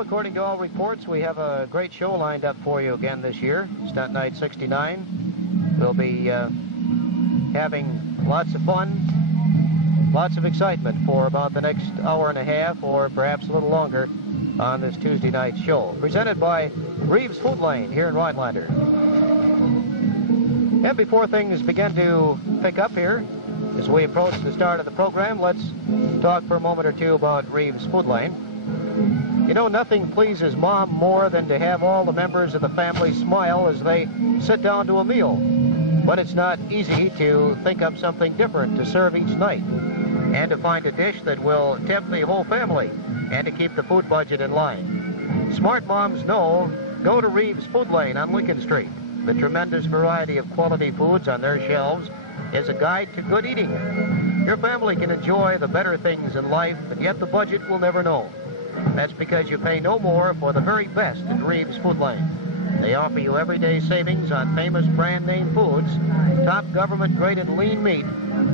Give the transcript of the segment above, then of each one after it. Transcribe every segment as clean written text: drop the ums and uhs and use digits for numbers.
Well, according to all reports, we have a great show lined up for you again this year. Stunt Night 69. We'll be having lots of fun, lots of excitement for about the next hour and a half or perhaps a little longer on this Tuesday night show. Presented by Reeves Food Lane here in Rhinelander. And before things begin to pick up here, as we approach the start of the program, let's talk for a moment or two about Reeves Food Lane. You know, nothing pleases Mom more than to have all the members of the family smile as they sit down to a meal. But it's not easy to think up something different to serve each night and to find a dish that will tempt the whole family and to keep the food budget in line. Smart moms know, go to Reeves Food Lane on Lincoln Street. The tremendous variety of quality foods on their shelves is a guide to good eating. Your family can enjoy the better things in life, and yet the budget will never know. That's because you pay no more for the very best at Reeves Food Lane. They offer you everyday savings on famous brand name foods, top government graded lean meat,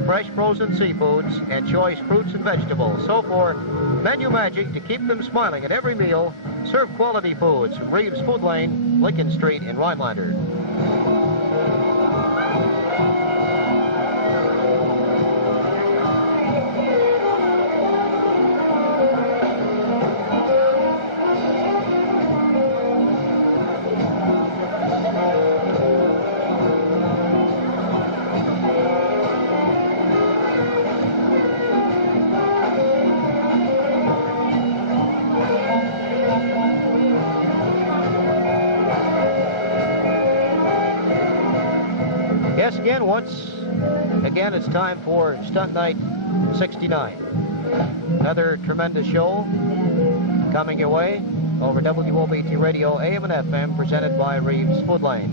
fresh frozen seafoods, and choice fruits and vegetables. So for menu magic to keep them smiling at every meal, serve quality foods from Reeves Food Lane, Lincoln Street in Rhinelander. Yes, again, it's time for Stunt Night 69. Another tremendous show coming your way over WOBT Radio, AM and FM, presented by Reeves Food Lane.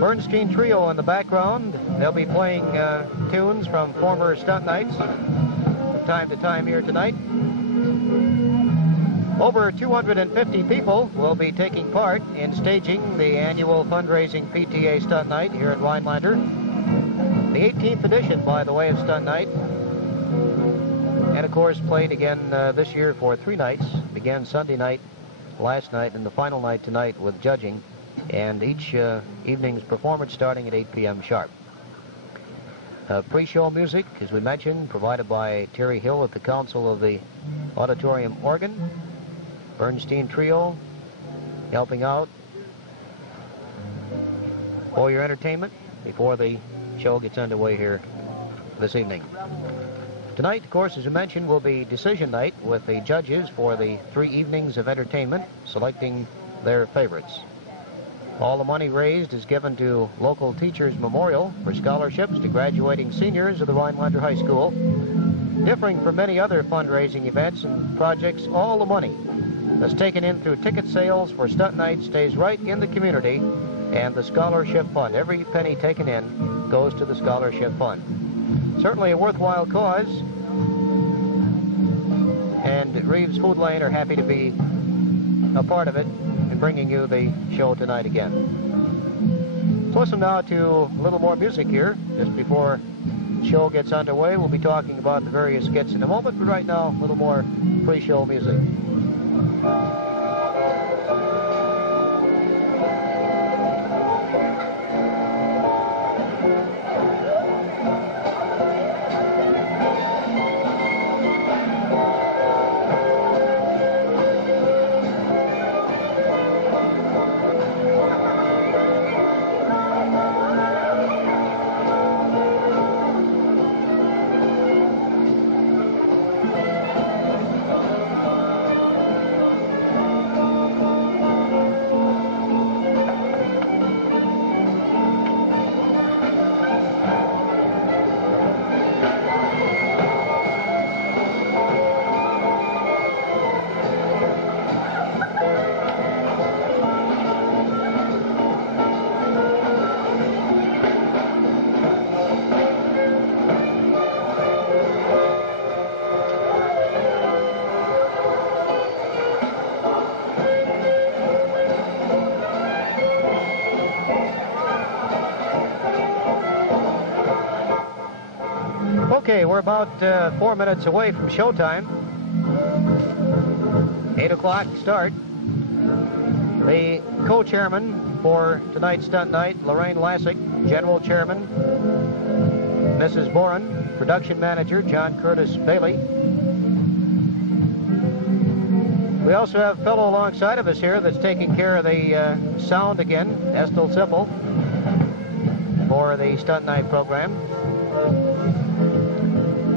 Bernstein Trio in the background. They'll be playing tunes from former Stunt Nights from time to time here tonight. Over 250 people will be taking part in staging the annual fundraising PTA Stunt Night here at Rhinelander. The 18th edition, by the way, of Stunt Night. And, of course, played again this year for 3 nights. Began Sunday night, last night, and the final night tonight with judging. And each evening's performance starting at 8 p.m. sharp. Pre-show music, as we mentioned, provided by Terry Hill at the Council of the Auditorium Organ. Bernstein Trio helping out for your entertainment before the show gets underway here this evening. Tonight, of course, as I mentioned, will be decision night with the judges for the 3 evenings of entertainment, selecting their favorites. All the money raised is given to local teachers' memorial for scholarships to graduating seniors of the Rhinelander High School. Differing from many other fundraising events and projects, all the money that's taken in through ticket sales for Stunt Night stays right in the community and the scholarship fund. Every penny taken in goes to the scholarship fund. Certainly a worthwhile cause, and Reeves Food Lane are happy to be a part of it and bringing you the show tonight again. Let's listen now to a little more music here. Just before the show gets underway, we'll be talking about the various skits in a moment, but right now, a little more pre-show music. Okay, we're about 4 minutes away from showtime. 8 o'clock start. The co-chairman for tonight's Stunt Night, Lorraine Lassick, general chairman, Mrs. Boren, production manager, John Curtis Bailey. We also have a fellow alongside of us here that's taking care of the sound again, Estel Sippel, for the Stunt Night program.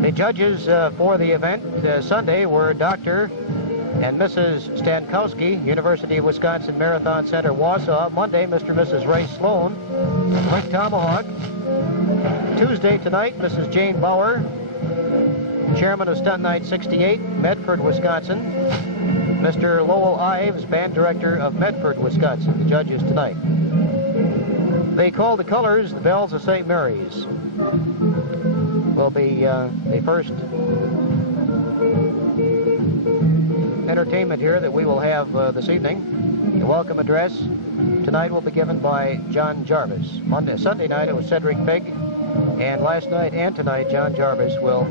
The judges for the event Sunday were Dr. and Mrs. Stankowski, University of Wisconsin Marathon Center, Wausau. Monday, Mr. and Mrs. Ray Sloan, Lake Tomahawk. Tuesday tonight, Mrs. Jane Bauer, chairman of Stunt Night 68, Medford, Wisconsin. Mr. Lowell Ives, band director of Medford, Wisconsin, the judges tonight. They call the colors the Bells of St. Mary's. Will be the first entertainment here that we will have this evening. The welcome address tonight will be given by John Jarvis. Sunday night it was Cedric Figg, and last night and tonight John Jarvis will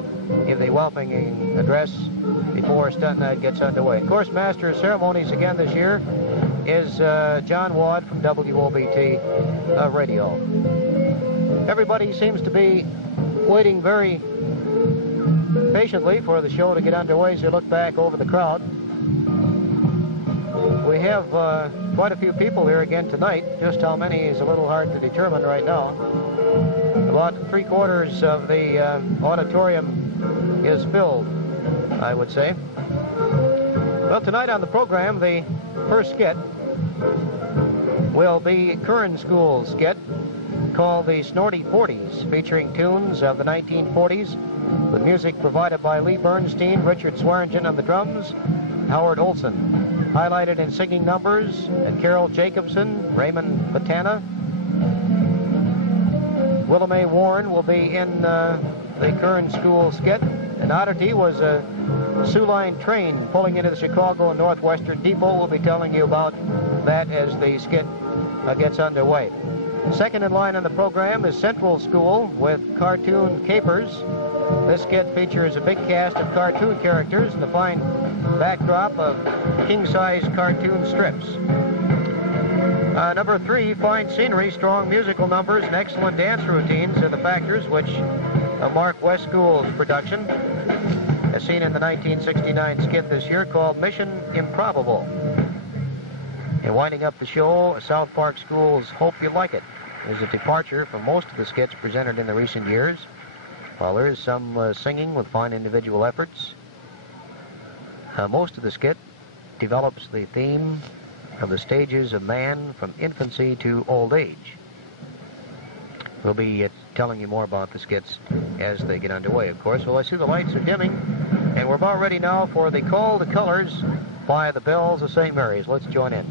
give the welcoming address before Stunt Night gets underway. Of course, Master of Ceremonies again this year is John Wad from WOBT Radio. Everybody seems to be waiting very patiently for the show to get underway as you look back over the crowd. We have quite a few people here again tonight. Just how many is a little hard to determine right now. About 3/4 of the auditorium is filled, I would say. Well, tonight on the program, the first skit will be Curran School's skit called the Snorty 40s, featuring tunes of the 1940s, with music provided by Lee Bernstein, Richard Swearingen on the drums, Howard Olson. Highlighted in singing numbers, and Carol Jacobson, Raymond Patana. Willem A. Warren will be in the Curran School skit. An oddity was a Sioux Line train pulling into the Chicago Northwestern Depot. We'll be telling you about that as the skit gets underway. Second in line on the program is Central School with Cartoon Capers. This skit features a big cast of cartoon characters and a fine backdrop of king-size cartoon strips. Number 3, fine scenery, strong musical numbers, and excellent dance routines are the factors which mark West School's production, as seen in the 1969 skit this year called Mission Improbable. And winding up the show, South Park School's Hope You Like It is a departure from most of the skits presented in the recent years. While there is some singing with fine individual efforts, most of the skit develops the theme of the stages of man from infancy to old age. We'll be telling you more about the skits as they get underway, of course. Well, I see the lights are dimming, and we're about ready now for the Call to Colors by the Bells of St. Mary's. Let's join in.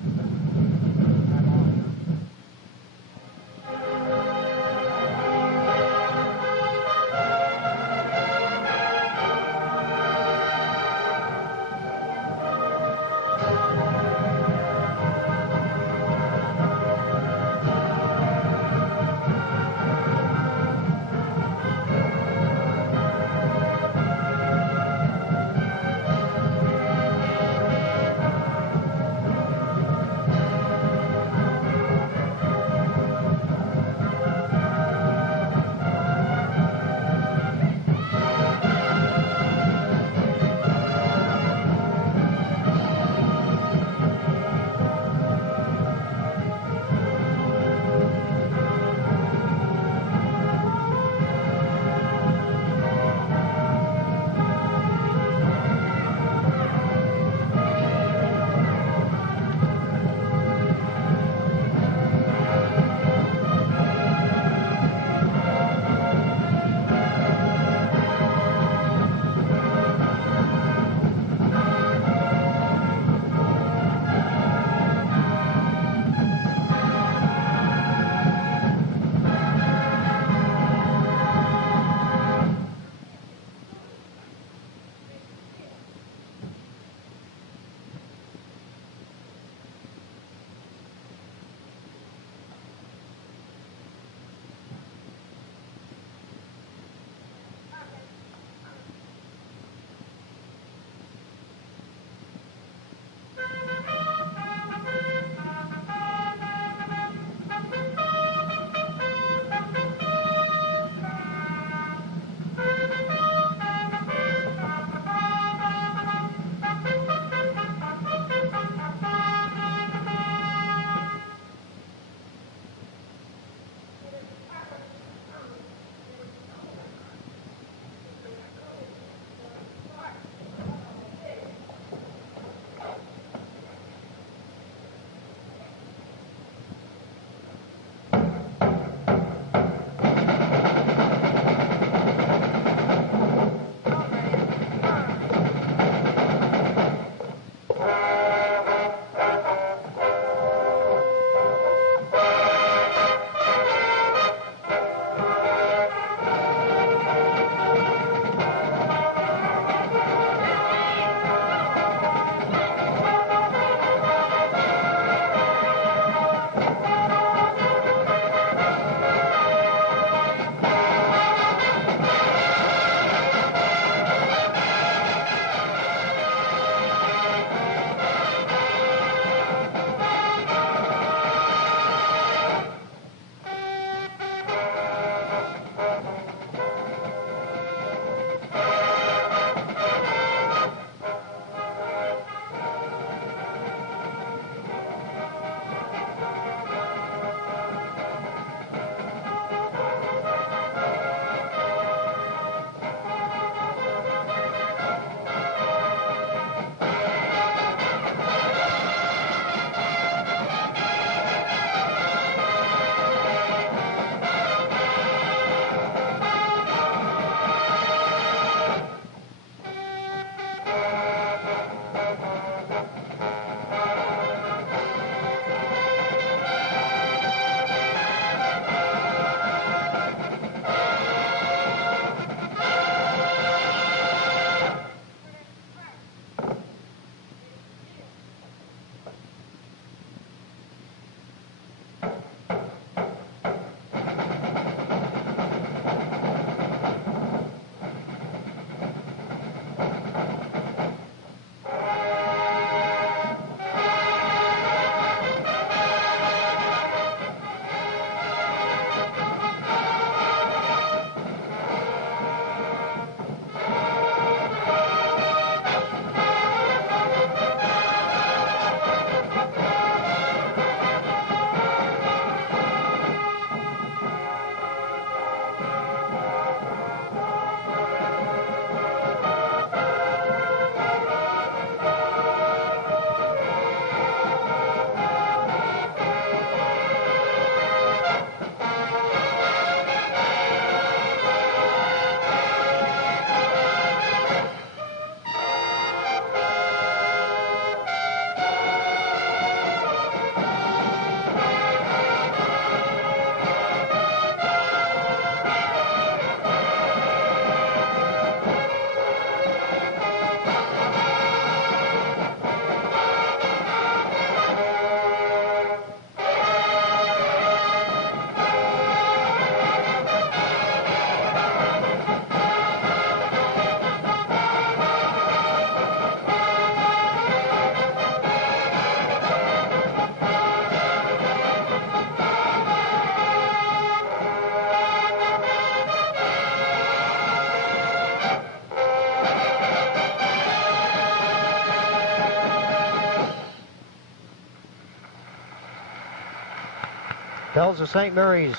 Bells of St. Mary's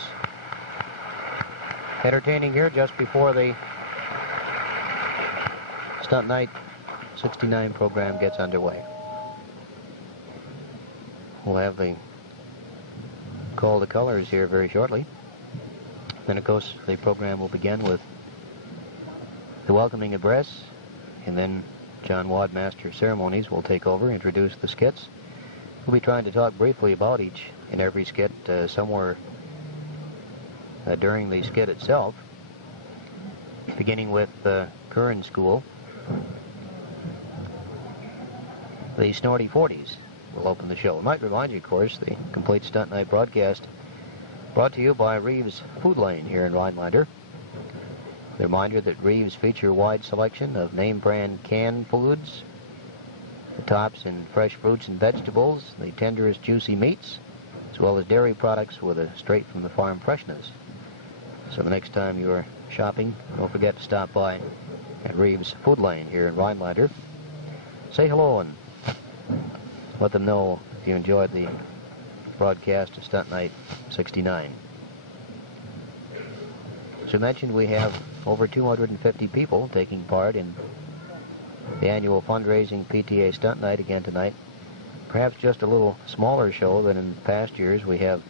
entertaining here just before the Stunt Night 69 program gets underway. We'll have the call to colors here very shortly. Then, of course, the program will begin with the welcoming address, and then John Wad, Master of Ceremonies, will take over, introduce the skits. We'll be trying to talk briefly about each and every skit somewhere during the skit itself, beginning with Curran School. The Snorty 40s will open the show. I might remind you, of course, the complete Stunt Night broadcast brought to you by Reeves Food Lane here in Rhinelander. The reminder that Reeves feature a wide selection of name brand canned foods, the tops in fresh fruits and vegetables, the tenderest juicy meats, as well as dairy products with a straight from the farm freshness. So the next time you're shopping, don't forget to stop by at Reeves Food Lane here in Rhinelander. Say hello and let them know if you enjoyed the broadcast of Stunt Night 69. As I mentioned, we have over 250 people taking part in the annual fundraising PTA Stunt Night again tonight. Perhaps just a little smaller show than in past years. We have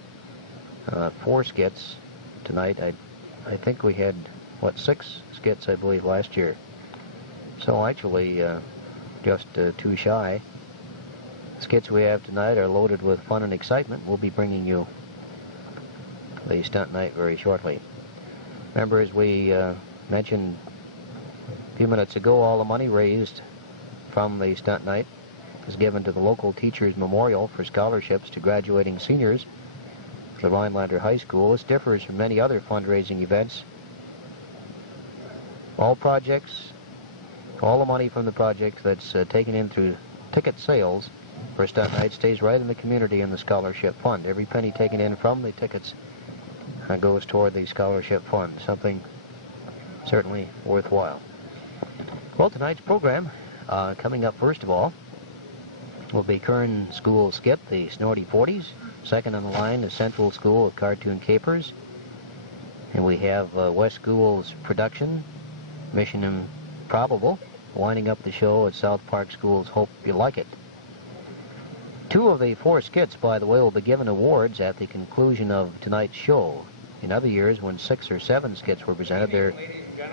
4 skits tonight. I think we had, 6 skits, I believe, last year. So actually, just 2 shy. The skits we have tonight are loaded with fun and excitement. We'll be bringing you the Stunt Night very shortly. Remember, as we mentioned a few minutes ago, all the money raised from the Stunt Night is given to the local Teachers Memorial for scholarships to graduating seniors at the Rhinelander High School. This differs from many other fundraising events. All projects, all the money from the project that's taken in through ticket sales for Stunt Night stays right in the community in the scholarship fund. Every penny taken in from the tickets goes toward the scholarship fund, something certainly worthwhile. Well, tonight's program, coming up first of all, will be Curran School skit, the Snorty 40s. Second on the line is Central School of Cartoon Capers. And we have West School's production, Mission Improbable, winding up the show at South Park School's Hope You Like It. 2 of the 4 skits, by the way, will be given awards at the conclusion of tonight's show. In other years, when 6 or 7 skits were presented, there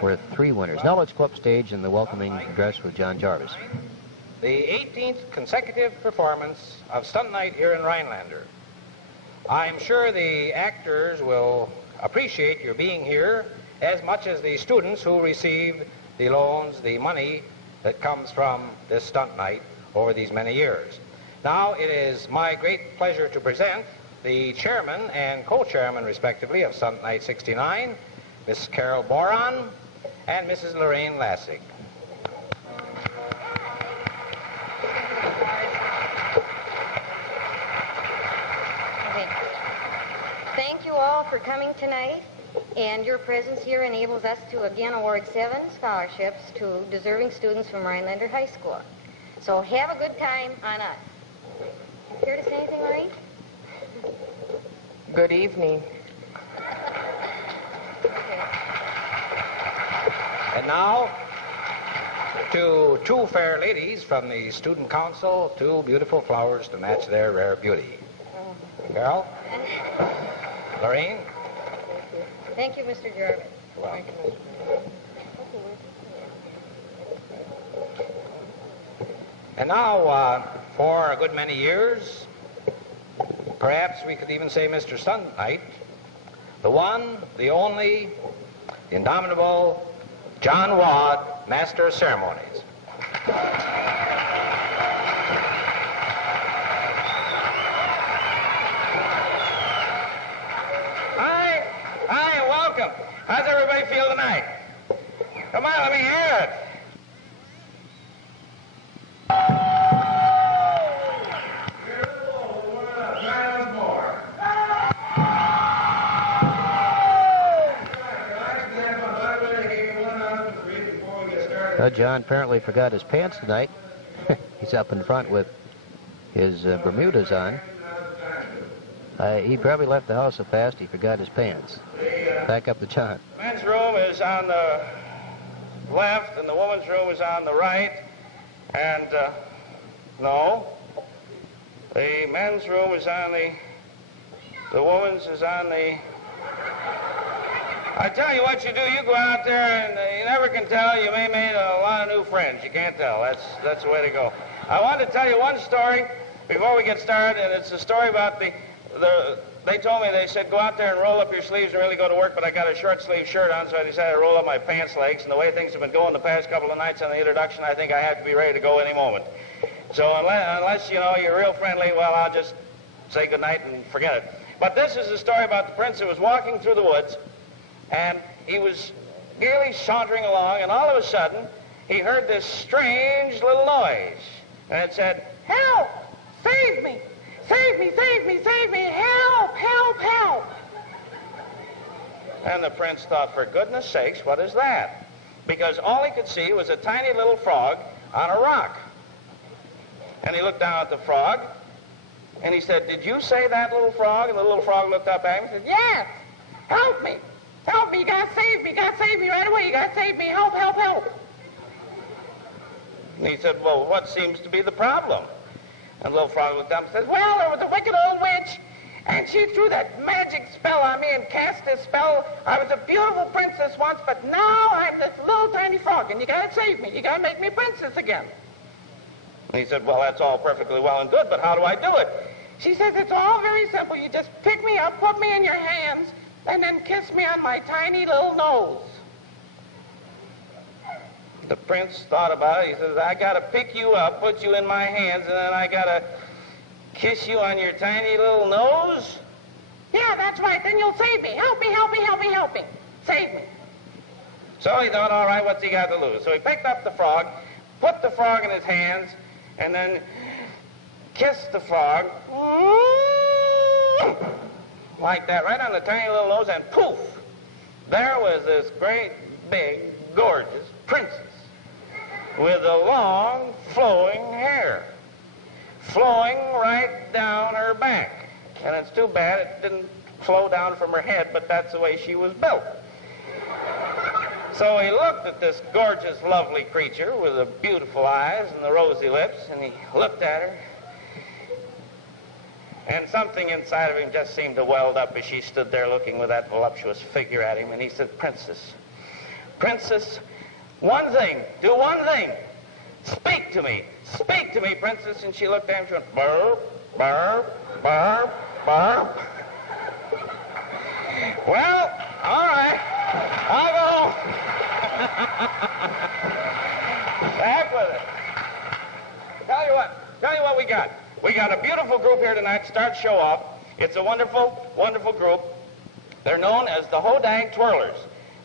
were 3 winners. Now let's go upstage in the welcoming address with John Jarvis. The 18th consecutive performance of Stunt Night here in Rhinelander. I'm sure the actors will appreciate your being here as much as the students who received the loans, the money that comes from this Stunt Night over these many years. Now it is my great pleasure to present the chairman and co-chairman, respectively, of Stunt Night 69, Miss Carol Boron and Mrs. Lorraine Lassig. Okay. Thank you all for coming tonight, and your presence here enables us to again award 7 scholarships to deserving students from Rhinelander High School. So have a good time on us. Care to say anything, Lorraine? Good evening. Okay. And now, to 2 fair ladies from the Student Council, 2 beautiful flowers to match their rare beauty. Carol? Lorraine? Thank you, Mr. Jarvis. Well. And now, for a good many years, perhaps we could even say Mr. Stunt Night, the one, the only, the indomitable John Wad, Master of Ceremonies. Hi, welcome. How's everybody feel tonight? Come on, let me hear it. John apparently forgot his pants tonight. He's up in front with his Bermudas on. He probably left the house so fast he forgot his pants. Back up the chant. Men's room is on the left, and the woman's room is on the right. And, no. The men's room is on the woman's is on the... I tell you what you do, you go out there and you never can tell. You may make a lot of new friends. You can't tell. That's the way to go. I wanted to tell you one story before we get started, and it's a story about they told me, they said, go out there and roll up your sleeves and really go to work, but I got a short sleeve shirt on, so I decided to roll up my pants legs, and the way things have been going the past couple of nights on the introduction, I think I have to be ready to go any moment. So unless you know, you're real friendly, well, I'll just say goodnight and forget it. But this is a story about the prince who was walking through the woods, and he was gaily sauntering along, and all of a sudden, he heard this strange little noise. And it said, "Help! Save me! Save me, save me, save me! Help, help, help!" And the prince thought, for goodness sakes, what is that? Because all he could see was a tiny little frog on a rock. And he looked down at the frog, and he said, "Did you say that, little frog?" And the little frog looked up at him and said, "Yes! Help me! Help me! You gotta save me! You gotta save me right away! You gotta save me! Help, help, help!" And he said, "Well, what seems to be the problem?" And the little frog looked up and said, "Well, there was a wicked old witch, and she threw that magic spell on me and cast this spell. I was a beautiful princess once, but now I'm this little tiny frog, and you gotta save me. You gotta make me princess again." And he said, "Well, that's all perfectly well and good, but how do I do it?" She says, "It's all very simple. You just pick me up, put me in your hands, and then kiss me on my tiny little nose." The prince thought about it. He says, "I got to pick you up, put you in my hands, and then I got to kiss you on your tiny little nose?" "Yeah, that's right. Then you'll save me. Help me, help me, help me, help me. Save me." So he thought, all right, what's he got to lose? So he picked up the frog, put the frog in his hands, and then kissed the frog like that, right on the tiny little nose, and poof, there was this great, big, gorgeous princess with the long, flowing hair, flowing right down her back. And it's too bad it didn't flow down from her head, but that's the way she was built. So he looked at this gorgeous, lovely creature with the beautiful eyes and the rosy lips, and he looked at her, and something inside of him just seemed to weld up as she stood there looking with that voluptuous figure at him, and he said, "Princess, princess, one thing, do one thing. Speak to me, princess." And she looked at him and she went, "Burp, burp, burp, burp." "Well, all right, I'll go." Back with it. Tell you what we got. We got a beautiful group here tonight to start show off. It's a wonderful, wonderful group. They're known as the Hodag Twirlers.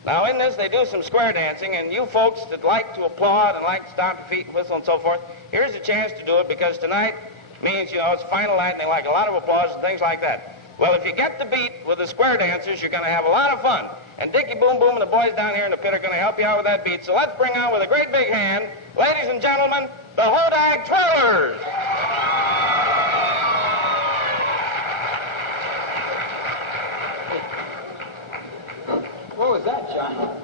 Now, in this, they do some square dancing, and you folks that like to applaud and like to stomp your feet and whistle and so forth, here's a chance to do it, because tonight means, you know, it's final night, and they like a lot of applause and things like that. Well, if you get the beat with the square dancers, you're going to have a lot of fun. And Dickie Boom Boom and the boys down here in the pit are going to help you out with that beat. So let's bring out with a great big hand, ladies and gentlemen, the Hodag Twirlers. What was that, John?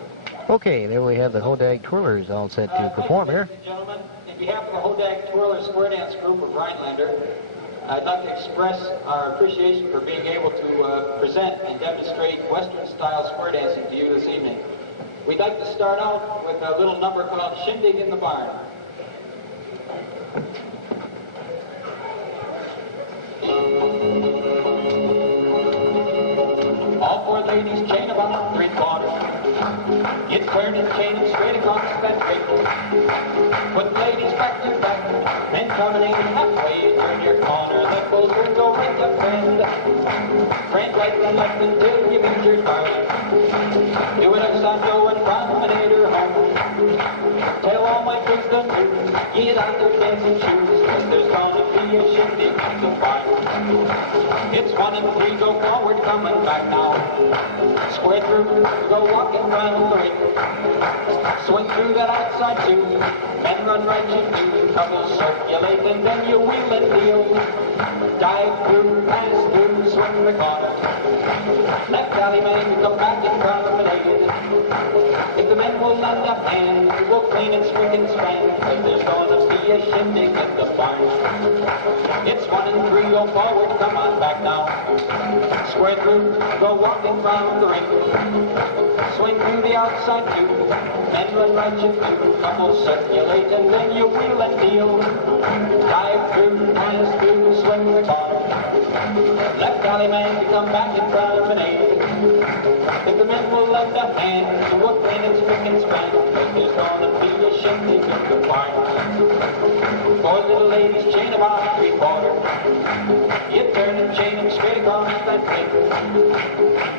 Okay, there we have the Hodag Twirlers all set to perform here. Ladies and gentlemen, in behalf of the Hodag Twirler Square Dance Group of Rhinelander, I'd like to express our appreciation for being able to present and demonstrate Western-style square dancing to you this evening. We'd like to start out with a little number called Shindig in the Barn. All four ladies chain about 3/4. Get squared and chain straight across that ring. Put ladies back to back, and coming halfway, turn your corner. The bulls will go right up friend. Friend right and left until you meet your target. Do it upside down and promenade her home. Tell all my kids to move, get out their dancing shoes, 'cause there's gonna be a shindig in the barn. It's It's 1 and 3, go forward, coming back now. Square through, go walking round the ring. Swing through that outside two, and run right you do. Couple circulate, and then you wheel and deal. Dive through, pass through, swing the corner. Left alley man, you come back in promenade. If the men will lend a hand, we'll clean and swing and span. Cause there's gonna be a shindig at the barn. It's 1 and 3, go forward, come on back now. Square through, go walking round the ring. Swing through the outside two, and run right you do. Couple circulate, and then you wheel and deal. Dive through, pass through, swing the corner. Left alley man, you come back in promenade. If the men will lend a hand, we'll clean and spick and span. Cause there's gonna be a shindig in the barn. 4 little ladies chain about 3/4. You turn and chain them straight across that ring.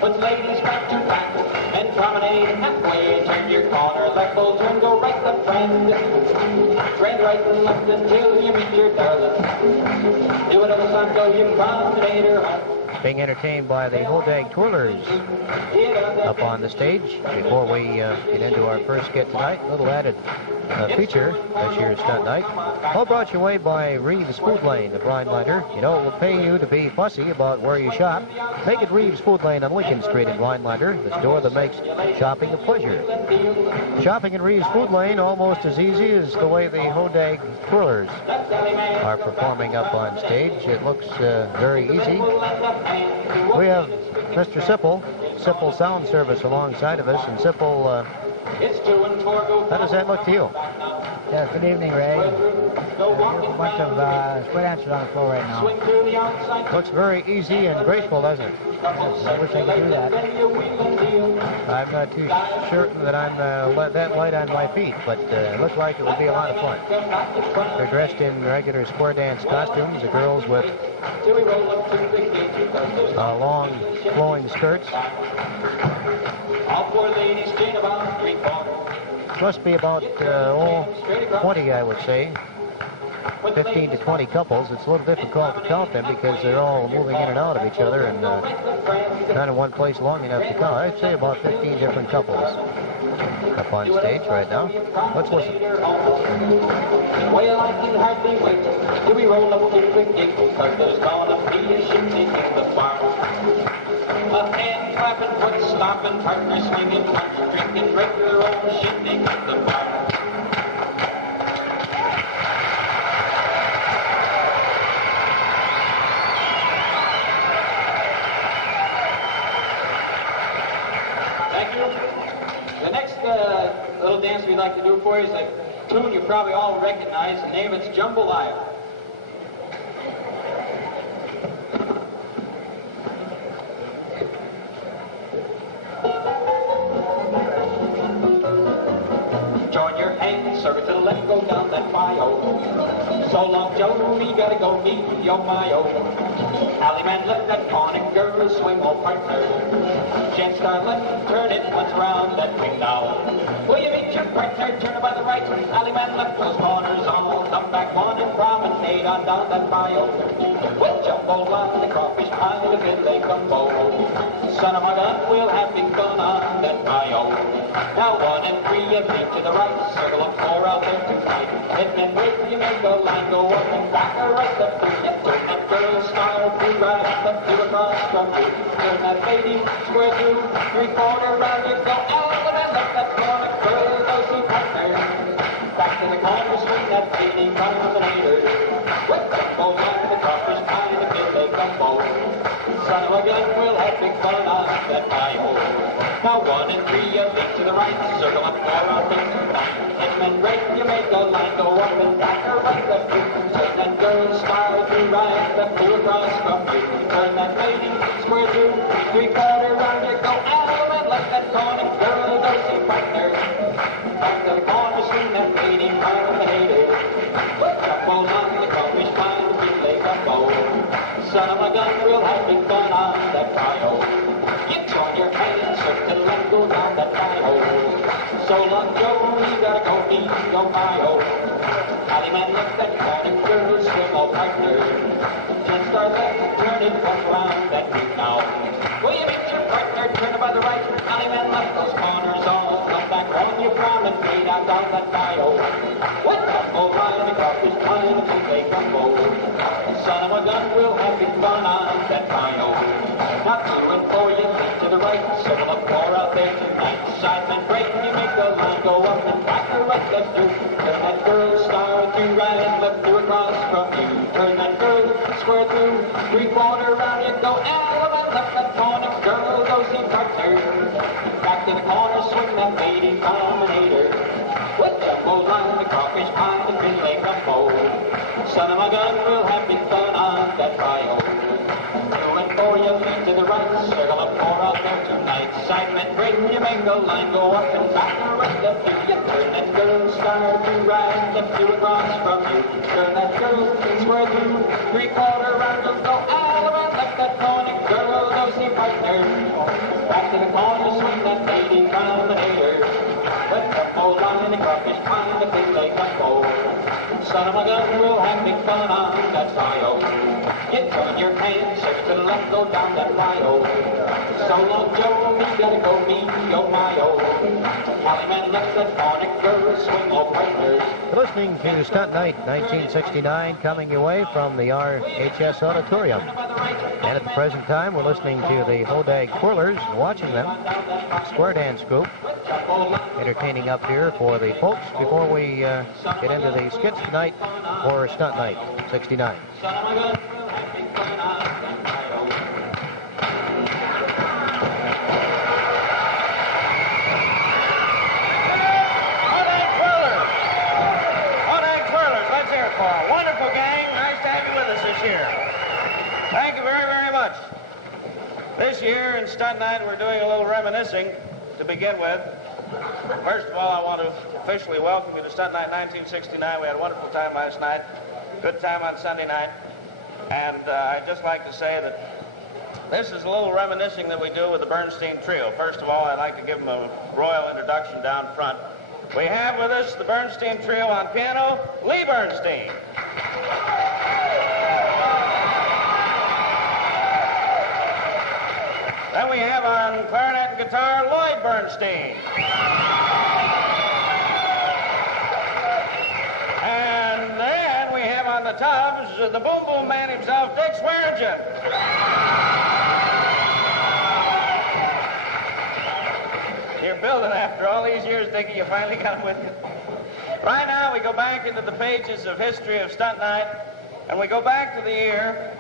Put ladies back to back and promenade halfway. Turn your corner, left full turn, go right the friend. Tread right and left until you meet your darling. Do it all time till you promenade her home. Being entertained by the Hodag Twirlers up on the stage. Before we get into our first skit tonight, a little added feature this year's Stunt Night. All brought your way by Reeves Food Lane, the Rhinelander. You know, it will pay you to be fussy about where you shop. Make it Reeves Food Lane on Lincoln Street in Rhinelander, the store that makes shopping a pleasure. Shopping in Reeves Food Lane almost as easy as the way the Hodag Twirlers are performing up on stage. It looks very easy. We have Mr. Sipple Sound Service alongside of us, and Sipple, how does that look to you? Yes, good evening, Ray. There's a bunch of split answers on the floor right now. Looks very easy and graceful, doesn't it? Yes, I wish I could do that. I'm not too certain that I'm that light on my feet, but it looked like it would be a lot of fun. They're dressed in regular square dance costumes, the girls with long flowing skirts. All 4 ladies chain about 3/4. Must be about 20, I would say. 15 to 20 couples. It's a little difficult to count them because they're all moving in and out of each other and not in one place long enough to count. I'd say about 15 different couples up on stage right now. Let's listen. Well, I can hardly wait till we roll up to the gate, cause there's gonna be a shindig in the barn. A hand clapping, foot stomping, partner swinging, punch drinking, regular old shindig in the barn. Thank you. The next little dance we'd like to do for you is a tune you probably all recognize. The name it's Jambalaya. Join your hands, circle to the left, go down that bio. So long, Joe, we gotta go meet your Mayo. Alley man left that corner, girl, swing old partner. Chance star left, turn it once round that ring now. Will you meet your partner, turn it by the right. Alley man left those corners all. Come back one and promenade on down that bio. With jumbo line, the crawfish pie, the filet gumbo. Son of a gun, we'll have big fun on that bio. Now 1 and 3, you leap to the right, circle up 4 out there to fight. Hit and break, you make a line, go up and back, or right up through. You turn that girl star through, right up through across from you. Turn that lady square through, 3/4 round, you go out of that left, that corner, girl, goes to partner. Back to the corner, swing that lady, promenader. With the bow line, the crawfish pie, the filet gumbo. Son of a gun, we'll have big fun on that bio. Now 1 and 3, you leap to the right, circle up 4 out there to fight. Hit and break, you make a line, go up and back, or right left through. Turn that girl star through, right left through across from you. Turn that lady square through, 3/4 round, you go out and left that corner, girl, go see partner. Back to the corner, swing that lady, promenade. Jumbo line, the crawfish pie, the filet gumbo. Son of a gun, we'll have big fun on that bio. You join your hands, circle and go down that bio. So long, Joe, we gotta go meet your bio. Alley man left that corner, girl, swim all partner. Ten stars left, turn it, come around that beat now. Will you meet your partner, turn it by the right. Alley man left those corners all. Come back on your frown and fade out down that bio. What gumbo line, the coffee's time, the play gumbo. Son of a gun, we'll have it fun on that bio. Now to and for you, to the right, circle up four out there tonight. Sideman break, you make the line go up and back to right, left through. Turn that girl star through right and left through across from you. Turn that girl square through, three-quarter round you go. Element left that corner, girl, go see partner. Back to the corner, swing that lady combinator. With jumbo line, the crawfish pie, the filet gumbo. Son of a gun, we'll have big fun on that bio. For you, lead to the right, circle up four out there tonight. Sidemen break, you make the line go up and back and right left through. You turn that girl star to right, left through across from you. Turn that girl square through, three-quarter round you'll go all around left that corner. Girl, go see partner. Back to the corner, swing that lady combinator. With the whole line, the crawfish pie, the filet gumbo. Son of a gun, we'll have big fun on that bio. You turn your hand, circle to the left, go down that bio. So long, Joe, we gotta go meet your Mayo. Alley man left that corner, girl, swing all partners. You're listening to Stunt Night 1969, coming your way from the RHS Auditorium. And at the present time, we're listening to the Hodag Twirlers, watching them. Square dance group, entertaining up here for the folks before we get into the skits tonight for Stunt Night 69. Wonderful gang. Nice to have you with us this year. Thank you very, very much. This year in Stunt Night, we're doing a little reminiscing to begin with. First of all, I want to officially welcome you to Stunt Night 1969. We had a wonderful time last night. Good time on Sunday night. And I'd just like to say that this is a little reminiscing that we do with the Bernstein Trio. First of all, I'd like to give them a royal introduction down front. We have with us the Bernstein Trio on piano, Lee Bernstein. Then we have on clarinet and guitar, Lloyd Bernstein. And then we have on the tubs, the boom boom man himself, Dick Swearingen. You're building after all these years, Dickie. You finally got him with you. Right now, we go back into the pages of history of Stunt Night, and we go back to the year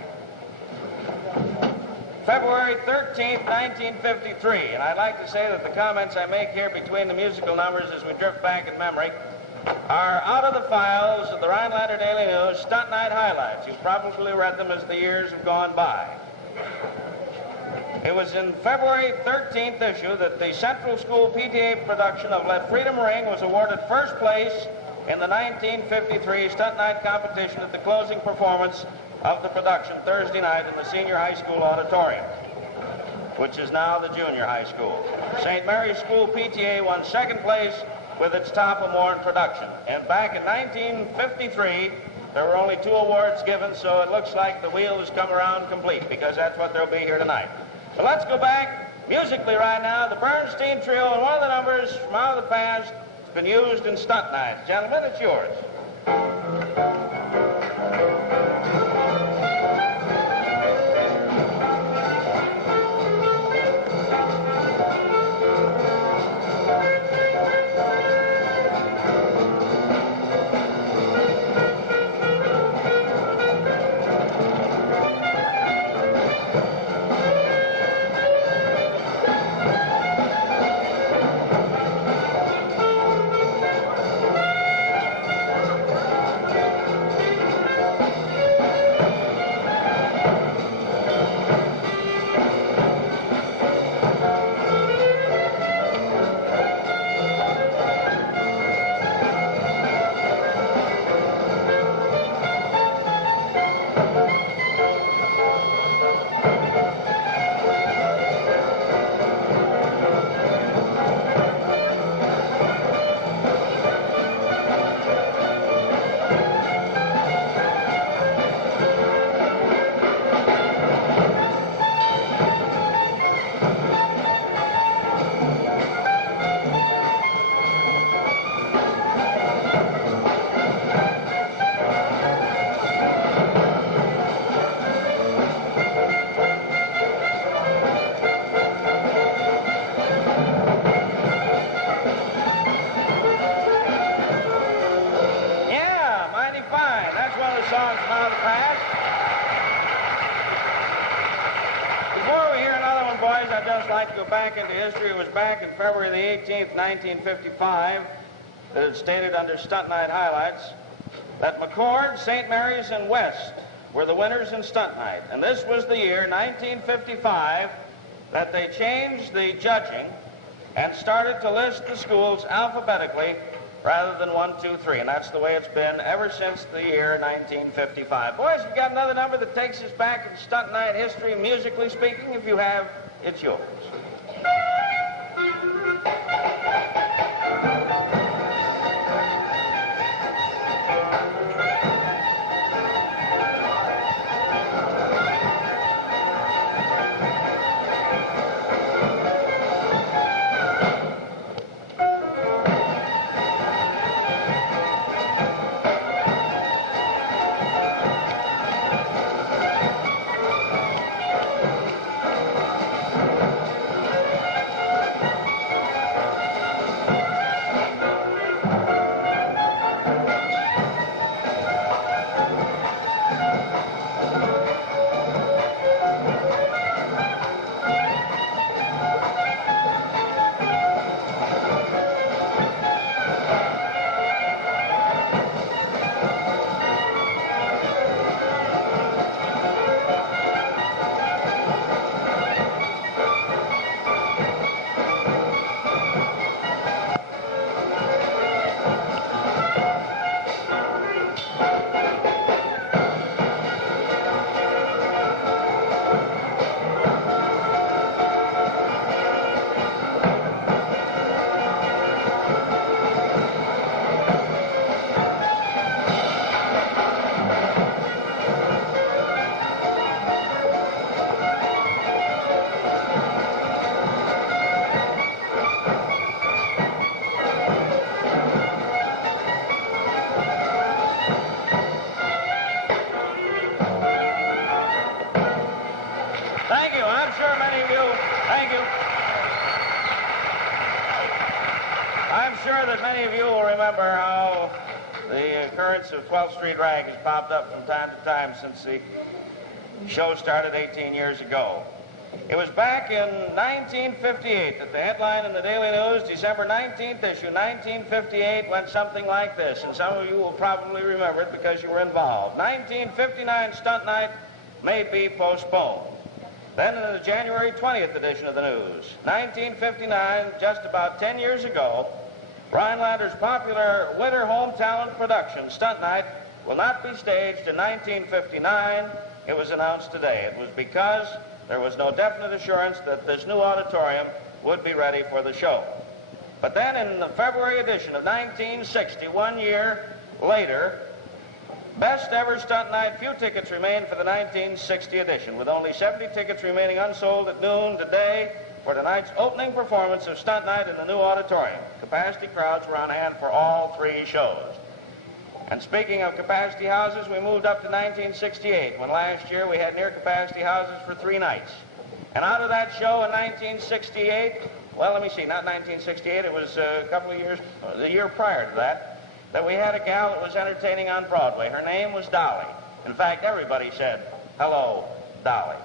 February 13th, 1953. And I'd like to say that the comments I make here between the musical numbers as we drift back in memory are out of the files of the Rhinelander Daily News Stunt Night highlights. You've probably read them as the years have gone by. It was in February 13th issue that the Central School PTA production of Let Freedom Ring was awarded first place in the 1953 Stunt Night competition at the closing performance of the production Thursday night in the Senior High School auditorium, which is now the Junior High School. St. Mary's School PTA won second place with its Topham production. And back in 1953, there were only 2 awards given, so it looks like the wheel has come around complete, because that's what there'll be here tonight. But let's go back musically right now. The Bernstein Trio, and one of the numbers from out of the past has been used in Stunt Night. Gentlemen, it's yours. I'd just like to go back into history. It was back in February the 18th, 1955, that it stated under Stunt Night highlights that McCord, St. Mary's, and West were the winners in Stunt Night. And this was the year, 1955, that they changed the judging and started to list the schools alphabetically rather than 1, 2, 3. And that's the way it's been ever since the year 1955. Boys, we've got another number that takes us back in Stunt Night history, musically speaking. If you have, it's yours. Of 12th Street Rag has popped up from time to time since the show started 18 years ago. It was back in 1958 that the headline in the Daily News, December 19th issue, 1958, went something like this, and some of you will probably remember it because you were involved. 1959 Stunt Night may be postponed. Then in the January 20th edition of the news, 1959, just about 10 years ago, Rhinelander's popular winter home talent production, Stunt Night, will not be staged in 1959. It was announced today. It was because there was no definite assurance that this new auditorium would be ready for the show. But then in the February edition of 1960, 1 year later, best ever Stunt Night, few tickets remain for the 1960 edition, with only 70 tickets remaining unsold at noon today for tonight's opening performance of Stunt Night in the new auditorium. Capacity crowds were on hand for all three shows. And speaking of capacity houses, we moved up to 1968, when last year we had near capacity houses for 3 nights. And out of that show in 1968, well, let me see, not 1968, it was a couple of years, the year prior to that we had a gal that was entertaining on Broadway. Her name was Dolly. In fact, everybody said, "Hello, Dolly."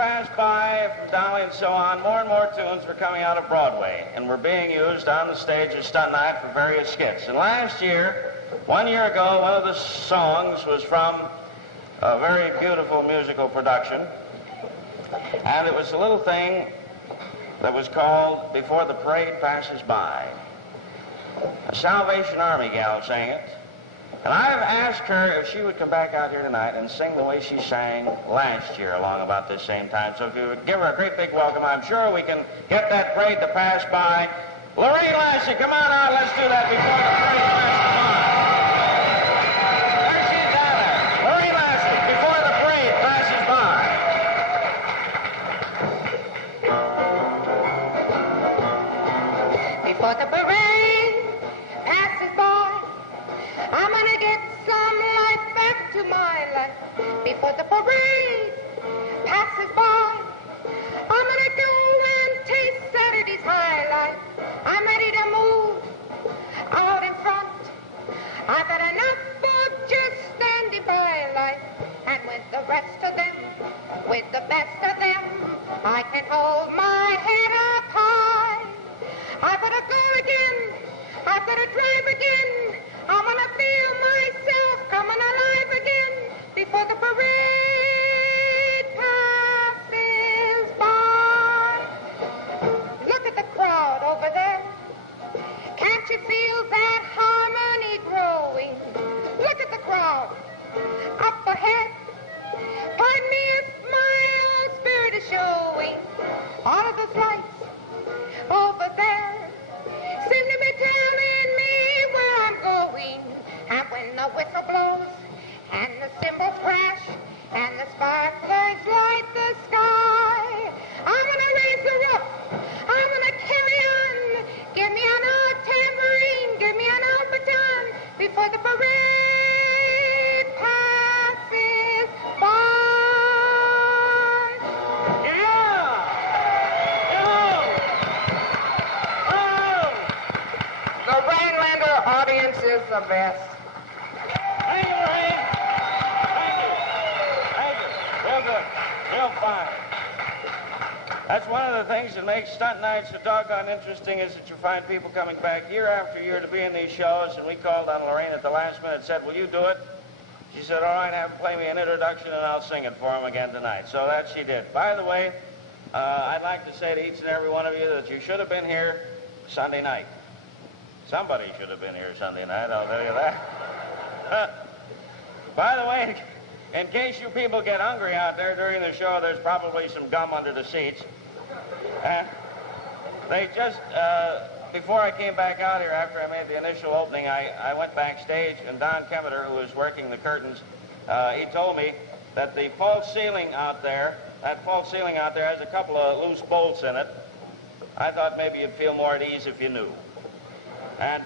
passed by from Dolly and so on, more and more tunes were coming out of Broadway and were being used on the stage of Stunt Night for various skits. And last year, 1 year ago, one of the songs was from a very beautiful musical production. And it was a little thing that was called Before the Parade Passes By. A Salvation Army gal sang it. And I've asked her if she would come back out here tonight and sing the way she sang last year along about this same time. So if you would give her a great big welcome, I'm sure we can get that parade to pass by. Lorraine Lassie, come on out. Let's do that before the parade passes by. There she is down there. Lorraine Lassie, before the parade passes by. Before the parade passes by, I'm gonna get some life back to my life. Before the parade passes by, I'm gonna go and taste Saturday's highlight. I'm ready to move out in front. I've had enough of just standing by life. And with the rest of them, with the best of them, I can hold my head up high. I've got to go again. I've got to drive again. I'm going to feel myself coming alive again before the parade passes by. Look at the crowd over there. Can't you feel that harmony growing? Look at the crowd up ahead. Pardon me if my old spirit is showing. All of those lights over there seem to be telling me where I'm going. And when the whistle blows and the cymbals crash and the sparklers light the sky, I'm gonna raise the roof. I'm gonna carry on. Give me an old tambourine. Give me an old baton before the parade passes by. The Rhinelander audience is the best. Thank you, Lorraine. Thank you. Thank you. Real good. Real fine. That's one of the things that makes Stunt Night so doggone interesting is that you find people coming back year after year to be in these shows, and we called on Lorraine at the last minute and said, will you do it? She said, all right, have play me an introduction and I'll sing it for him again tonight. So that she did. By the way, I'd like to say to each and every one of you that you should have been here Sunday night. Somebody should have been here Sunday night, I'll tell you that. By the way, in case you people get hungry out there during the show, there's probably some gum under the seats. They just, before I came back out here after I made the initial opening, I went backstage, and Don Kemeter, who was working the curtains, he told me that the false ceiling out there, that false ceiling out there has a couple of loose bolts in it. I thought maybe you'd feel more at ease if you knew. And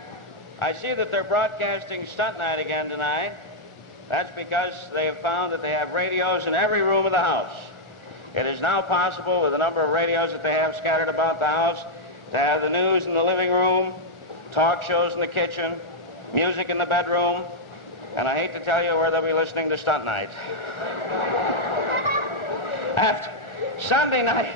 I see that they're broadcasting Stunt Night again tonight. That's because they have found that they have radios in every room of the house. It is now possible, with the number of radios that they have scattered about the house, to have the news in the living room, talk shows in the kitchen, music in the bedroom, and I hate to tell you where they'll be listening to Stunt Night. After Sunday night,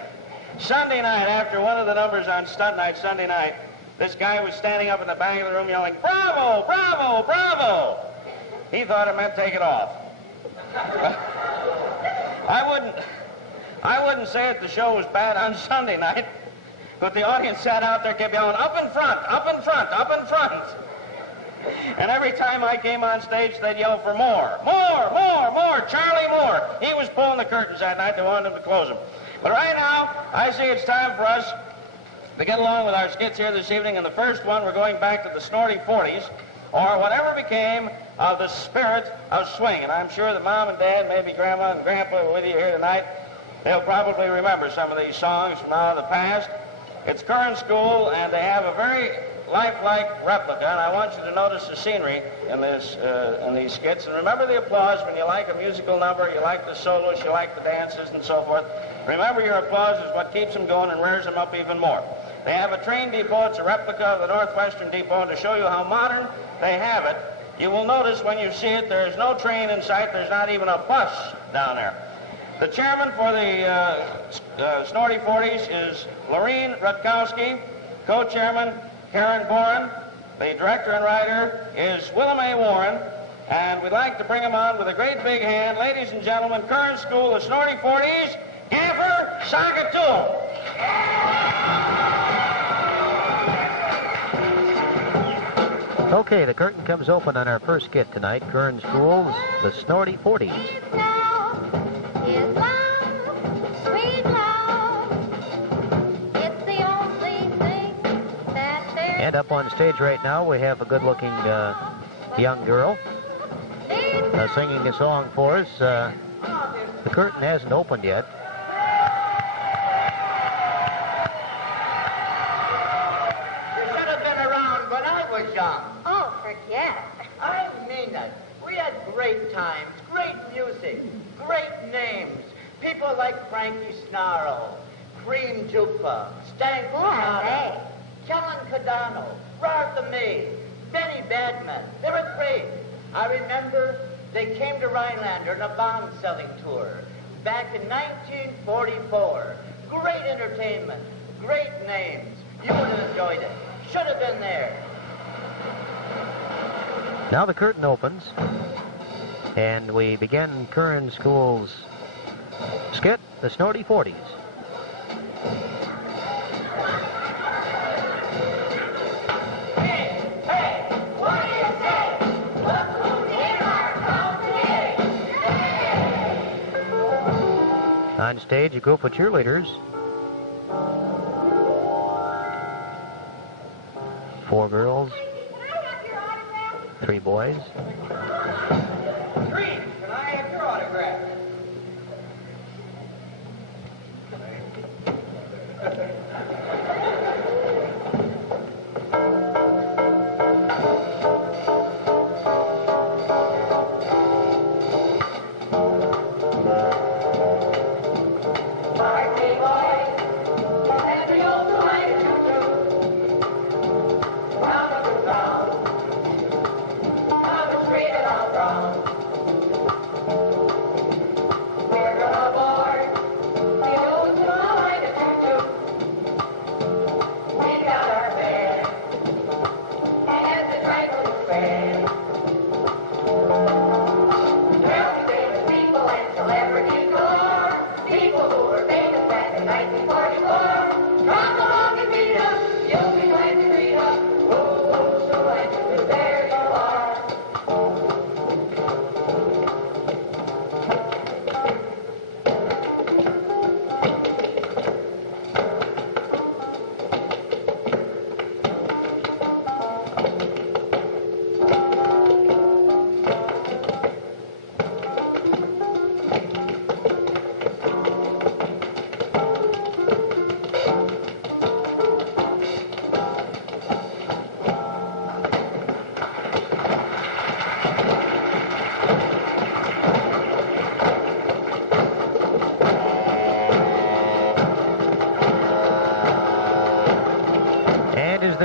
after one of the numbers on Stunt Night Sunday night, this guy was standing up in the back of the room yelling, bravo, bravo, bravo. He thought it meant take it off. I wouldn't say that the show was bad on Sunday night, but the audience sat out there, kept yelling, up in front, up in front, up in front. And every time I came on stage, they'd yell for more, more, more, more, Charlie Moore. He was pulling the curtains that night. They wanted him to close them. But right now, I see it's time for us to get along with our skits here this evening. And the first one, we're going back to the Snorty 40s, or whatever became of the spirit of swing. And I'm sure that Mom and Dad, maybe Grandma and Grandpa are with you here tonight. They'll probably remember some of these songs from out of the past. It's current school, and they have a very lifelike replica, and I want you to notice the scenery in these skits. And remember the applause when you like a musical number, you like the solos, you like the dances, and so forth. Remember your applause is what keeps them going and rears them up even more. They have a train depot. It's a replica of the Northwestern Depot, and to show you how modern they have it, you will notice when you see it, there's no train in sight. There's not even a bus down there. The chairman for the Snorty 40s is Lorene Rutkowski, co-chairman Karen Boren. The director and writer is Willem A. Warren. And we'd like to bring him on with a great big hand. Ladies and gentlemen, current school, the Snorty 40s, Gaffer Sagatool. Okay, the curtain comes open on our first skit tonight. Kern School's The Snorty 40s. Is love, sweet love. It's the only thing that there's. And up on stage right now, we have a good-looking young girl singing a song for us. The curtain hasn't opened yet. You should have been around when I was young. Oh, forget. I mean it. We had great times, great music, great names. People like Frankie Snarl, Cream Jupa, Stan Canada, Kellen Cadano, Martha May, Benny Badman. They were great. I remember they came to Rhinelander on a bond-selling tour back in 1944. Great entertainment, great names. You would have enjoyed it. Should have been there. Now the curtain opens, and we begin Kern School's skit, The Snorty 40s. On stage, a group of cheerleaders. 4 girls, 3 boys. Green, can I have your autograph?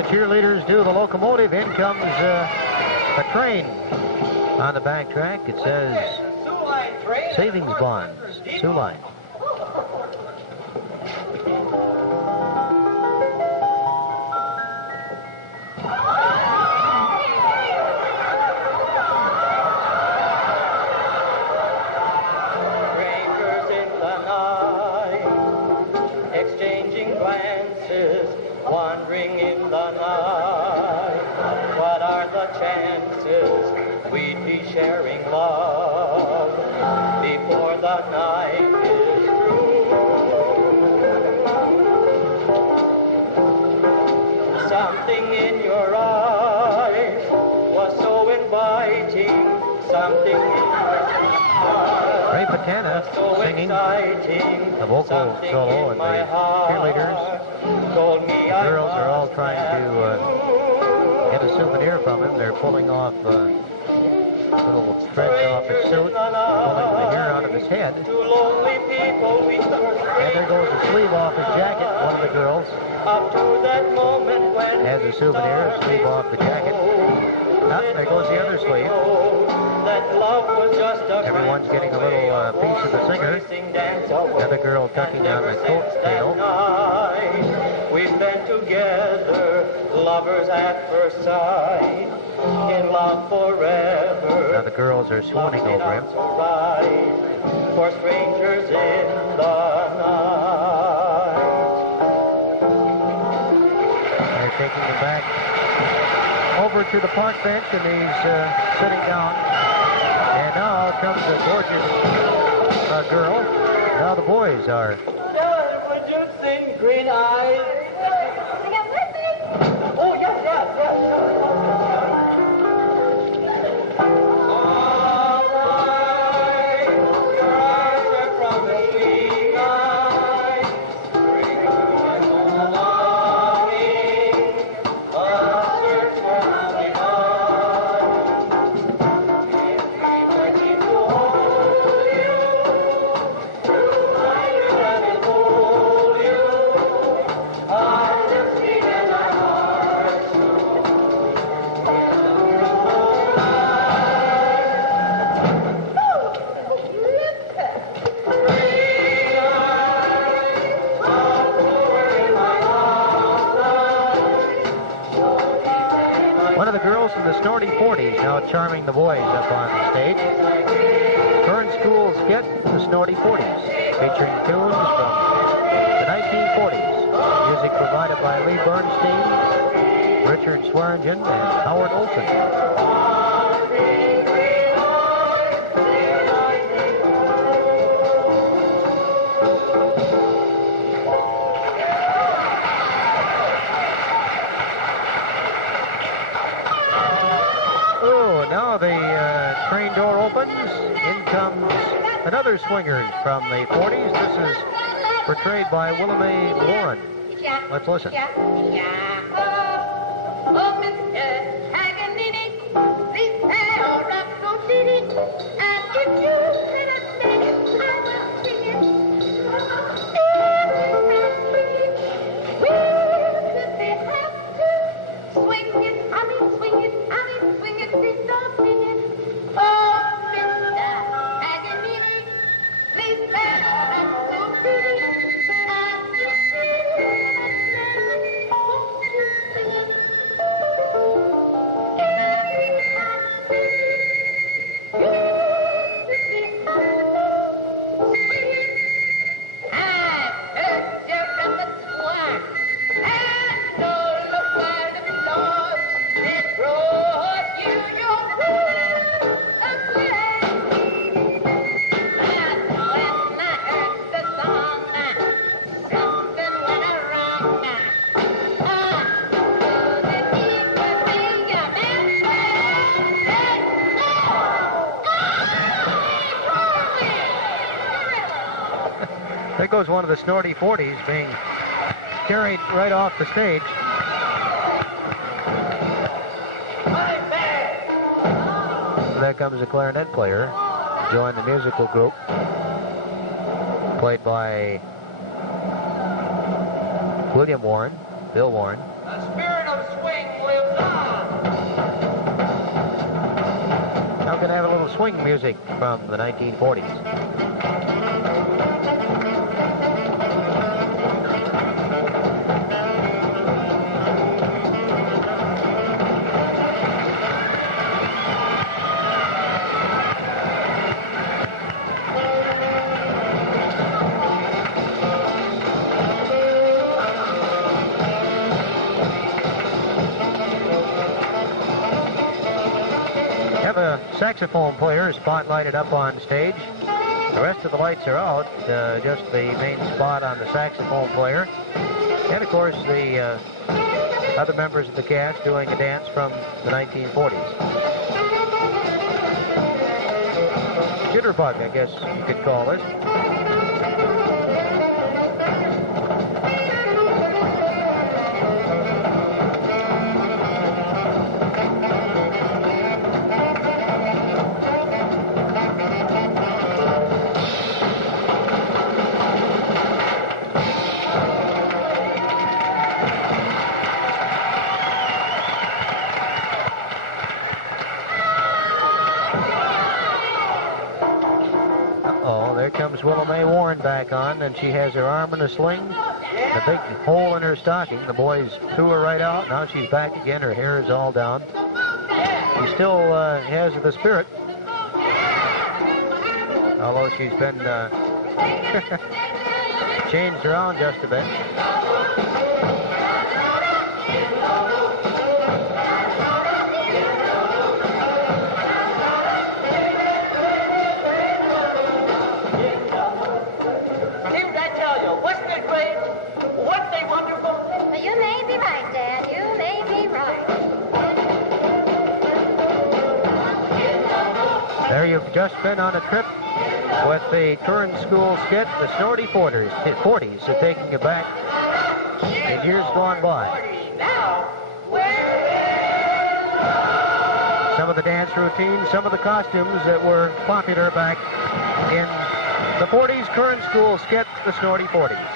Cheerleaders do the locomotive. In comes a train on the back track. It says Savings Bonds, Sioux Line. Strangers in the night, exchanging glances, wandering in the night. What are the chances we'd be sharing love before the night is through? Something in your eyes was so inviting. Something in your eyes Ray Patana so singing exciting. the vocal Something solo, in and my the heart cheerleaders, told me the girls are all trying to get a souvenir from him. They're pulling off little threads off his suit, pulling the hair out of his head. Two lonely people we And there goes the sleeve off his jacket. One of the girls up to that moment when has a souvenir, sleeve off the jacket. Up, there goes the other sleeve. that love was just a Everyone's getting a little piece of the singer. The other girl tucking on the coat tail. We spent together, lovers at first sight, in love forever. Now the girls are swooning over him. For strangers in the night. They're taking him back over to the park bench, and he's sitting down. And now comes a gorgeous girl. Now the boys are. Dylan, would you sing Green Eyes? Sing it with me. Oh, yes. Snorty 40s now charming the boys up on the stage. Current school skit, the Snorty 40s, featuring tunes from the 1940s. Music provided by Lee Bernstein, Richard Swearingen, and Howard Olson. Now the train door opens. In comes another swinger from the 40s. This is portrayed by Willamay Warren. Let's listen. There goes one of the Snorty 40s being carried right off the stage. There comes a clarinet player to join the musical group, played by William Warren, Bill Warren. The spirit of swing lives on. Now we're going to have a little swing music from the 1940s. Saxophone player is spotlighted up on stage. The rest of the lights are out, just the main spot on the saxophone player. And of course the other members of the cast doing a dance from the 1940s. Jitterbug, I guess you could call it. comes Willow Mae Warren back on, and she has her arm in a sling, and a big hole in her stocking. The boys threw her right out. Now she's back again. Her hair is all down. She still has the spirit, although she's been changed around just a bit. You may be right, Dad. You may be right. There you've just been on a trip with the current school skit, the Snorty 40s, so taking you back in years gone by. Some of the dance routines, some of the costumes that were popular back in the 40s, current school skit, the Snorty 40s.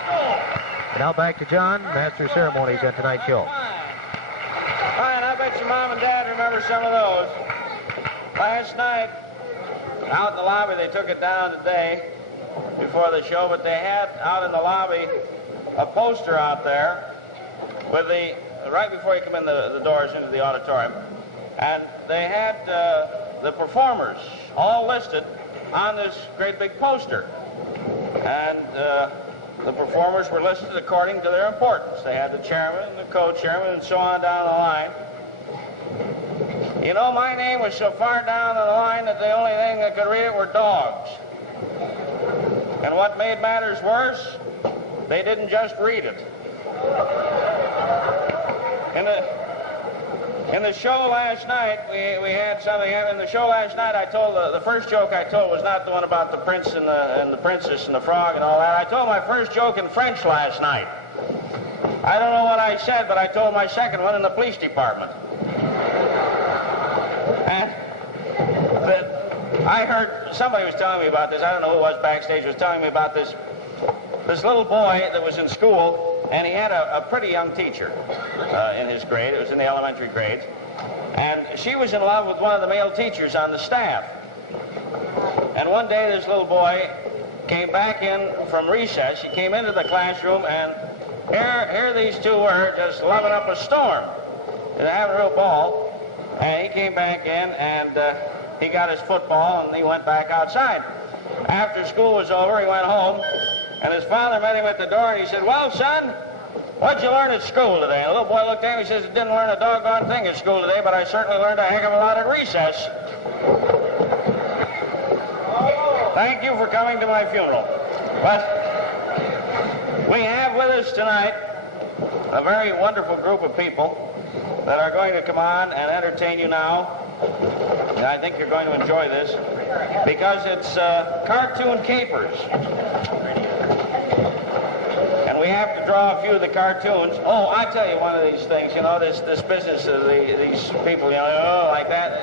And now back to John, Master of Ceremonies on tonight's show. Fine, I bet your mom and dad remember some of those. Last night, out in the lobby, they took it down today before the show, but they had out in the lobby a poster out there with right before you come in the doors into the auditorium, and they had the performers all listed on this great big poster. And the performers were listed according to their importance. They had the chairman and the co-chairman and so on down the line. You know, my name was so far down the line that the only thing that could read it were dogs. And what made matters worse, they didn't just read it. In the show last night, we had something. In the show last night, I told the first joke I told was not the one about the prince and the princess and the frog and all that. I told my first joke in French last night. I don't know what I said, but I told my second one in the police department. And I heard somebody was telling me about this. I don't know who it was backstage was telling me about this little boy that was in school. And he had a pretty young teacher in his grade. It was in the elementary grades. And she was in love with one of the male teachers on the staff. And one day this little boy came back in from recess. He came into the classroom, and here these two were just loving up a storm. They were having a real ball. And he came back in, and he got his football, and he went back outside. After school was over, he went home. And his father met him at the door, and he said, "Well, son, what'd you learn at school today?" And the little boy looked at him, he says, "I didn't learn a doggone thing at school today, but I certainly learned a heck of a lot at recess." Thank you for coming to my funeral. But we have with us tonight a very wonderful group of people that are going to come on and entertain you now. And I think you're going to enjoy this because it's cartoon capers. And we have to draw a few of the cartoons. Oh, I tell you one of these things, you know, this business of these people, you know, like that.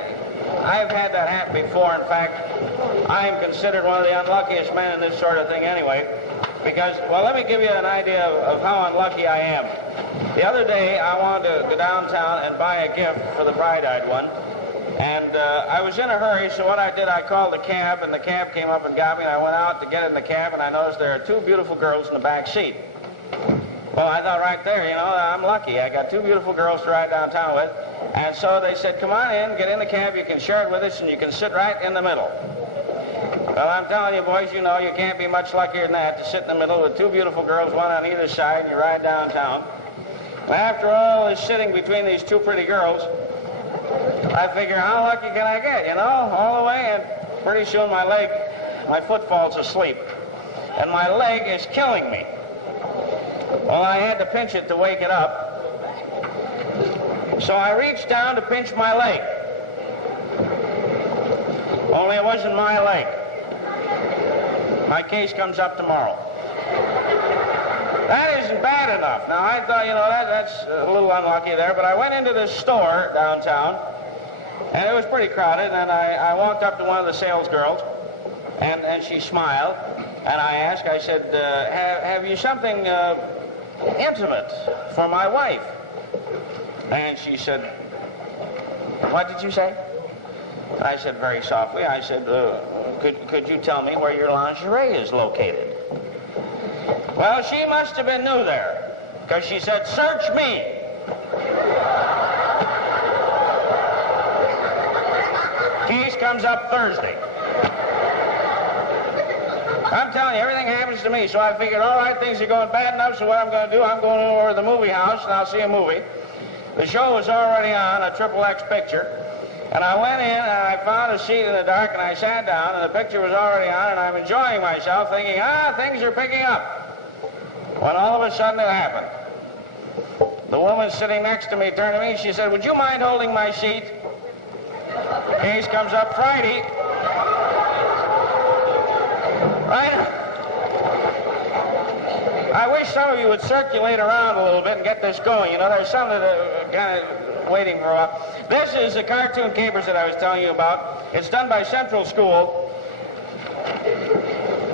I've had that happen before. In fact, I am considered one of the unluckiest men in this sort of thing anyway. Because, well, let me give you an idea of how unlucky I am. The other day, I wanted to go downtown and buy a gift for the bride I'd won. And I was in a hurry, so what I did, I called a cab, and the cab came up and got me, and I went out to get in the cab, and I noticed there are two beautiful girls in the back seat. Well, I thought right there, you know, I'm lucky. I got two beautiful girls to ride downtown with. And so they said, "Come on in, get in the cab, you can share it with us, and you can sit right in the middle." Well, I'm telling you, boys, you know, you can't be much luckier than that to sit in the middle with two beautiful girls, one on either side, and you ride downtown. After all this sitting between these two pretty girls, I figure, how lucky can I get, you know, all the way, and pretty soon my foot falls asleep, and my leg is killing me. Well, I had to pinch it to wake it up. So I reached down to pinch my leg. Only it wasn't my leg. My case comes up tomorrow. That isn't bad enough. Now, I thought, you know, that's a little unlucky there, but I went into this store downtown, and it was pretty crowded, and I walked up to one of the sales girls, and she smiled, and I asked, I said, have you something intimate for my wife? And she said, "What did you say?" And I said very softly, I said, could you tell me where your lingerie is located? Well, she must have been new there, because she said, search me. Case comes up Thursday. I'm telling you, everything happens to me, so I figured, all right, things are going bad enough, so what I'm going to do, I'm going over to the movie house, and I'll see a movie. The show was already on, a XXX picture, and I went in, and I found a seat in the dark, and I sat down, and the picture was already on, and I'm enjoying myself, thinking, things are picking up. When all of a sudden it happened. The woman sitting next to me turned to me, she said, would you mind holding my seat? The case comes up Friday. Right? I wish some of you would circulate around a little bit and get this going. You know, there's some that are kind of waiting for a while. This is the cartoon capers that I was telling you about. It's done by Central School.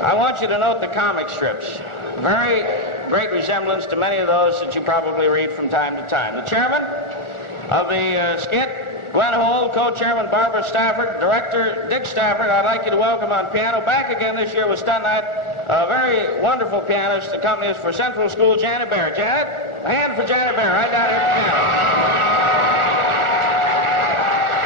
I want you to note the comic strips. Very great resemblance to many of those that you probably read from time to time. The chairman of the skit, Glenn Holt, co-chairman Barbara Stafford, director Dick Stafford. I'd like you to welcome on piano, back again this year with Stunt Night, a very wonderful pianist, accompanies for Central School, Janet Bear. Janet, a hand for Janet Bear, right down here at the piano.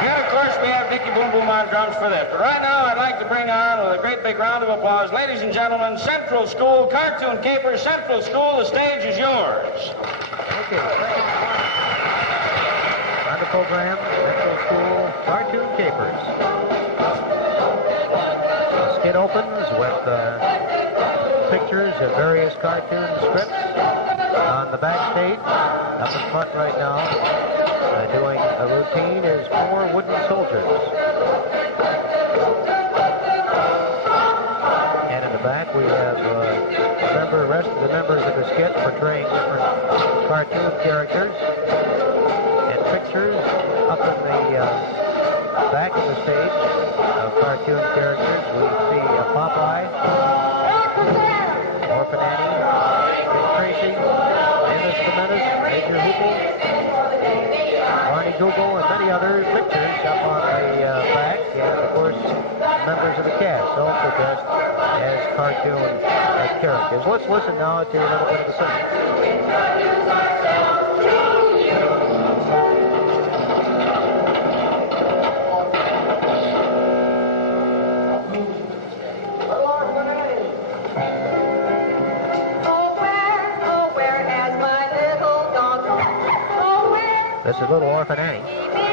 And of course we have Dickie Boom Boom on drums for this. But right now I'd like to bring on, with a great big round of applause, ladies and gentlemen, Central School Cartoon Capers. Central School, the stage is yours. Okay, on the program, Central School Cartoon Capers. The skit opens with pictures of various cartoon strips. On the backstage, up in front right now, doing a routine is 4 wooden soldiers. And in the back we have the rest of the members of the skit portraying different cartoon characters. Pictures up in the back of the stage of cartoon characters. We see Popeye, Orphan Annie, Dick Tracy, Dennis the Menace, Major Hoople, Barney Google, and many other pictures up on the back. And of course, members of the cast also dressed as cartoon characters. Let's listen now to a little bit of the song. This is Little Orphan Annie.